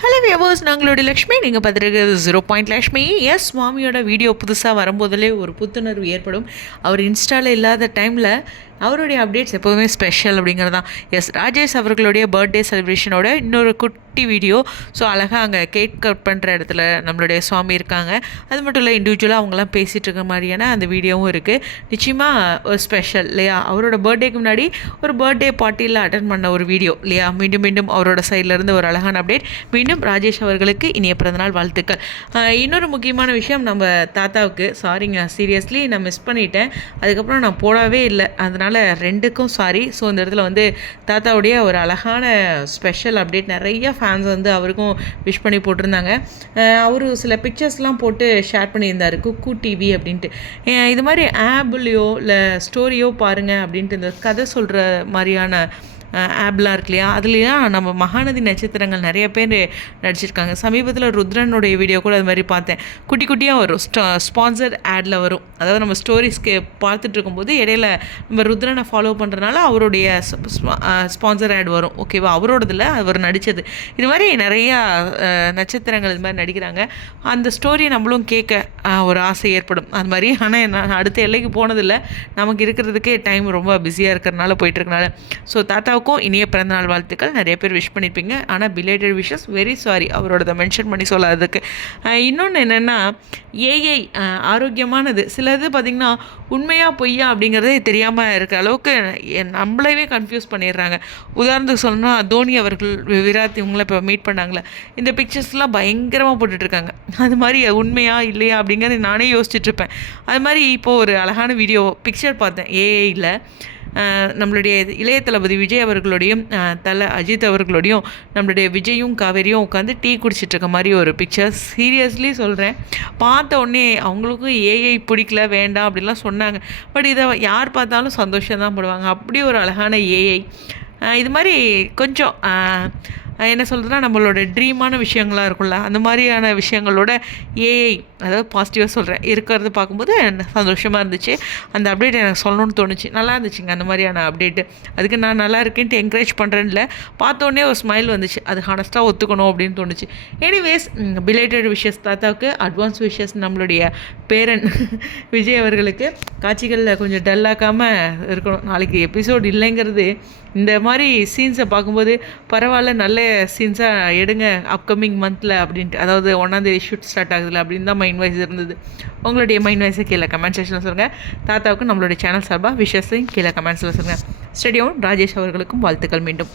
Hello வியவர்ஸ் நாங்களோட Lakshmi. நீங்கள் பார்த்துருக்கிறது zero point Lakshmi. S சுவாமியோட வீடியோ புதுசாக வரும்போதிலே ஒரு புத்துணர்வு ஏற்படும். அவர் இன்ஸ்டாவில் இல்லாத டைமில் அவருடைய அப்டேட்ஸ் எப்போதுமே ஸ்பெஷல் அப்படிங்கிறது தான் எஸ் ராஜேஷ் அவர்களுடைய பர்த்டே செலிப்ரேஷனோட இன்னொரு குட்டி வீடியோ ஸோ அழகாக அங்கே கேக் கட் பண்ணுற இடத்துல நம்மளுடைய சுவாமி இருக்காங்க. அது மட்டும் இல்லை இண்டிவிஜுவலாக அவங்களாம் பேசிகிட்டு இருக்க மாதிரியான அந்த வீடியோவும் இருக்குது நிச்சயமாக ஒரு ஸ்பெஷல் இல்லையா? அவரோட பர்த்டேக்கு முன்னாடி ஒரு பர்த்டே பார்ட்டியில் அட்டன் பண்ண ஒரு வீடியோ இல்லையா? மீண்டும் மீண்டும் அவரோட சைட்லேருந்து ஒரு அழகான அப்டேட் மீண்டும் ராஜேஷ் அவர்களுக்கு இனிய பிறந்தநாள் வாழ்த்துக்கள். இன்னொரு முக்கியமான விஷயம் நம்ம தாத்தாவுக்கு சாரிங்க சீரியஸ்லி நான் மிஸ் பண்ணிட்டேன். அதுக்கப்புறம் நான் போடவே இல்லை. அதனால் ரெண்டுக்கும் சாரி ஸோ இந்த இடத்துல வந்து தாத்தாவுடைய ஒரு அழகான ஸ்பெஷல் அப்டேட் நிறைய ஃபேன்ஸ் வந்து அவருக்கும் விஷ் பண்ணி போட்டிருந்தாங்க. அவர் சில பிக்சர்ஸ்லாம் போட்டு ஷேர் பண்ணியிருந்தார். குக்கு டிவி அப்படின்ட்டு. இது மாதிரி ஆப்லையோ இல்லை ஸ்டோரியோ பாருங்கள் அப்படின்ட்டு இந்த கதை சொல்கிற மாதிரியான ஆப்லாம் இருக்கு இல்லையா? அதுலேயும் நம்ம மகாநதி நட்சத்திரங்கள் நிறைய பேர் நடிச்சிருக்காங்க. சமீபத்தில் ருத்ரனுடைய வீடியோ கூட அது மாதிரி பார்த்தேன். குட்டி குட்டியாக வரும். ஸ்டா ஸ்பான்சர் ஆடில் வரும். அதாவது நம்ம ஸ்டோரிஸ்க்கு பார்த்துட்டு இருக்கும்போது இடையில நம்ம ருத்ரனை ஃபாலோ பண்ணுறதுனால அவருடைய ஸ்பான்சர் ஆட் வரும். ஓகேவா அவரோடதில் அவர் நடித்தது இது மாதிரி நிறையா நட்சத்திரங்கள் இது மாதிரி நடிக்கிறாங்க. அந்த ஸ்டோரியை நம்மளும் கேட்க ஒரு ஆசை ஏற்படும். அது மாதிரி ஆனால் நான் அடுத்த எல்லைக்கு போனதில்லை. நமக்கு இருக்கிறதுக்கே டைம் ரொம்ப பிஸியாக இருக்கிறனால போயிட்டு இருக்கனால. ஸோ தாத்தாவுக்கும் இனிய பிறந்தநாள் வாழ்த்துக்கள். நிறைய பேர் விஷ் பண்ணியிருப்பீங்க ஆனால் பிலேட்டட் விஷஸ் வெரி சாரி அவரோடத மென்ஷன் பண்ணி சொல்லாததுக்கு. இன்னொன்று என்னென்னா ஏஐ ஆரோக்கியமானது. சிலது பார்த்திங்கன்னா உண்மையாக பொய்யா அப்படிங்கிறதே தெரியாமல் இருக்கிற அளவுக்கு நம்மளவே கன்ஃபியூஸ் பண்ணிடுறாங்க. உதாரணத்துக்கு சொல்லணும்னா தோனி அவர்கள் விராத் இவங்கள இப்போ மீட் பண்ணாங்களே இந்த பிக்சர்ஸ்லாம் பயங்கரமாக போட்டுட்ருக்காங்க. அது மாதிரி உண்மையா இல்லையா அப்படிங்கிறத நானே யோசிச்சுட்ருப்பேன். அது மாதிரி இப்போது ஒரு அழகான வீடியோ பிக்சர் பார்த்தேன். ஏஐயில் நம்மளுடைய இளைய தளபதி விஜய் அவர்களுடையும் தலை அஜித் அவர்களோடையும் நம்மளுடைய விஜயும் காவேரியும் உட்காந்து டீ குடிச்சிட்டு இருக்க மாதிரி ஒரு பிக்சர் சீரியஸ்லி சொல்கிறேன் பார்த்த உடனே அவங்களுக்கும் ஏஐ பிடிக்கல வேண்டாம் அப்படிலாம் சொன்னாங்க. பட் இதை யார் பார்த்தாலும் சந்தோஷம் தான் படுவாங்க. அப்படி ஒரு அழகான ஏஐ இது மாதிரி கொஞ்சம் என்ன சொல்கிறதுனா நம்மளோட ட்ரீமான விஷயங்களாக இருக்கும்ல அந்த மாதிரியான விஷயங்களோட ஏஐ அதாவது பாசிட்டிவாக சொல்கிறேன் இருக்கிறது பார்க்கும்போது சந்தோஷமாக இருந்துச்சு. அந்த அப்டேட் எனக்கு சொல்லணும்னு தோணுச்சு. நல்லா இருந்துச்சுங்க அந்த மாதிரியான அப்டேட்டு அதுக்கு நான் நல்லா இருக்கேன்ட்டு என்கரேஜ் பண்ணுறேன்ல பார்த்தோன்னே ஒரு ஸ்மைல் வந்துச்சு. அது ஹானஸ்ட்டாக ஒத்துக்கணும் அப்படின்னு தோணுச்சு. எனிவேஸ் பிலேட்டட் விஷஸ் தாத்தாவுக்கு அட்வான்ஸ் விஷஸ் நம்மளுடைய பேரன் விஜய் அவர்களுக்கு. காட்சிகளில் கொஞ்சம் டல்லாக்காமல் இருக்கணும். நாளைக்கு எபிசோட் இல்லைங்கிறது இந்த மாதிரி சீன்ஸை பார்க்கும்போது பரவாயில்ல நல்ல சீன்ஸாக எடுங்க அப்கமிங் மந்தில் அப்படின்ட்டு. அதாவது ஒன்றாந்தேதி ஷூட் ஸ்டார்ட் ஆகுதுல அப்படின்னு தான் மைண்ட் வைஸ் இருந்தது. உங்களுடைய மைண்ட் வைஸை கீழே கமெண்ட் செக்ஷனில் சொல்லுங்கள் தாத்தாவுக்கு நம்மளுடைய சேனல் சார்பாக விஷயத்தையும் கீழே கமெண்ட்ஸில் சொல்லுங்கள் ஸ்டேடியம் ராஜேஷ் அவர்களுக்கும் வாழ்த்துக்கள் மீண்டும்.